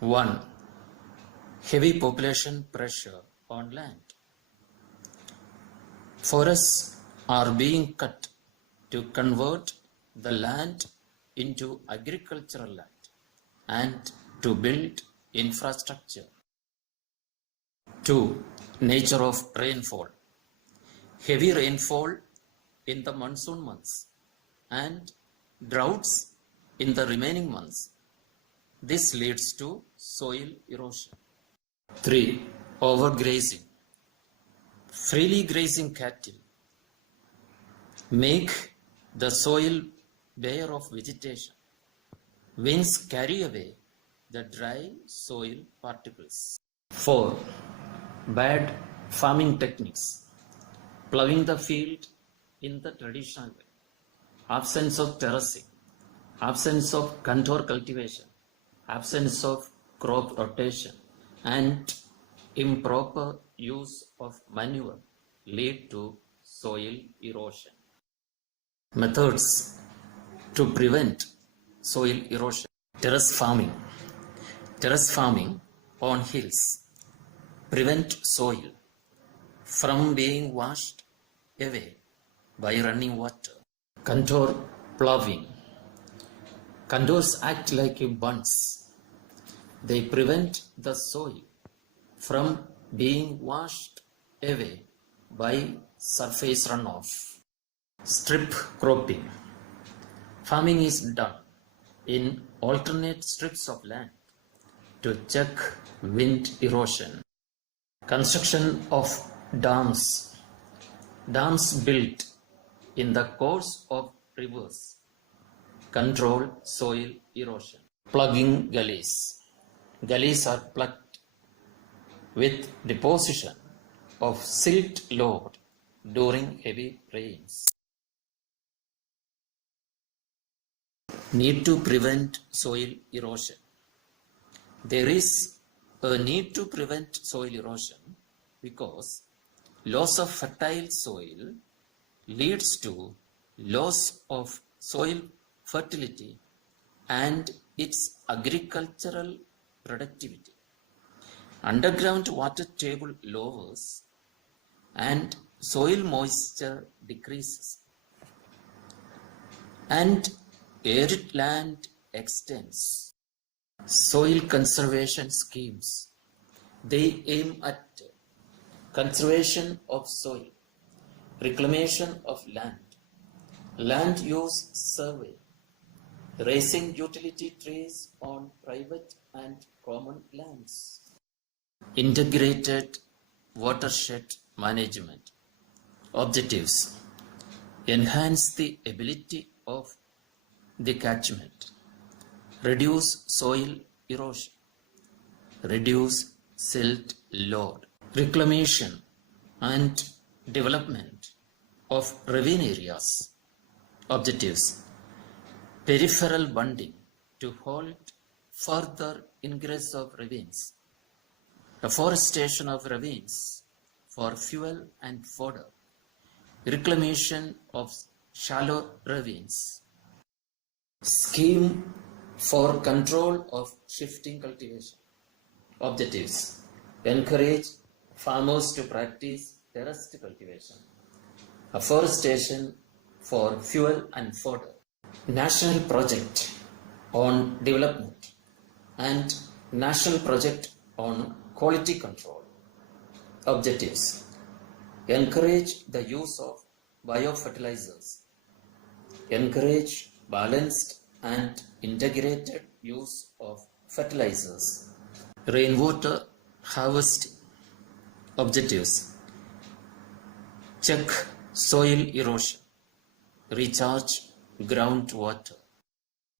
1. Heavy population pressure on land. Forests are being cut to convert the land into agricultural land and to build infrastructure. 2. Nature of rainfall. Heavy rainfall in the monsoon months and droughts in the remaining months. This leads to soil erosion. 3. Overgrazing. Freely grazing cattle make the soil bare of vegetation. Winds carry away the dry soil particles. 4. Bad farming techniques. Ploughing the field in the traditional way. Absence of terracing. Absence of contour cultivation. Absence of crop rotation and improper use of manure lead to soil erosion. Methods to prevent soil erosion. Terrace farming. Terrace farming on hills prevent soil from being washed away by running water. Contour ploughing. Contours act like bunds. They prevent the soil from being washed away by surface runoff. Strip cropping. Farming is done in alternate strips of land to check wind erosion. Construction of dams. Dams built in the course of rivers control soil erosion. Plugging gullies. Gullies are plugged with deposition of silt load during heavy rains. Need to prevent soil erosion. There is a need to prevent soil erosion because loss of fertile soil leads to loss of soil fertility and its agricultural productivity. Underground water table lowers and soil moisture decreases, and arid land extends. Soil conservation schemes. They aim at conservation of soil, reclamation of land, land use survey, raising utility trees on private and common lands. Integrated watershed management. Objectives. Enhance the ability of the catchment. Reduce soil erosion. Reduce silt load. Reclamation and development of ravine areas. Objectives. Peripheral bunding to halt further ingress of ravines. Afforestation of ravines for fuel and fodder. Reclamation of shallow ravines. Scheme for control of shifting cultivation. Objectives. Encourage farmers to practice terraced cultivation. Afforestation for fuel and fodder. National project on development and national project on quality control. Objectives. Encourage the use of biofertilizers. Encourage balanced and integrated use of fertilizers. Rainwater harvesting. Objectives. Check soil erosion. Recharge groundwater.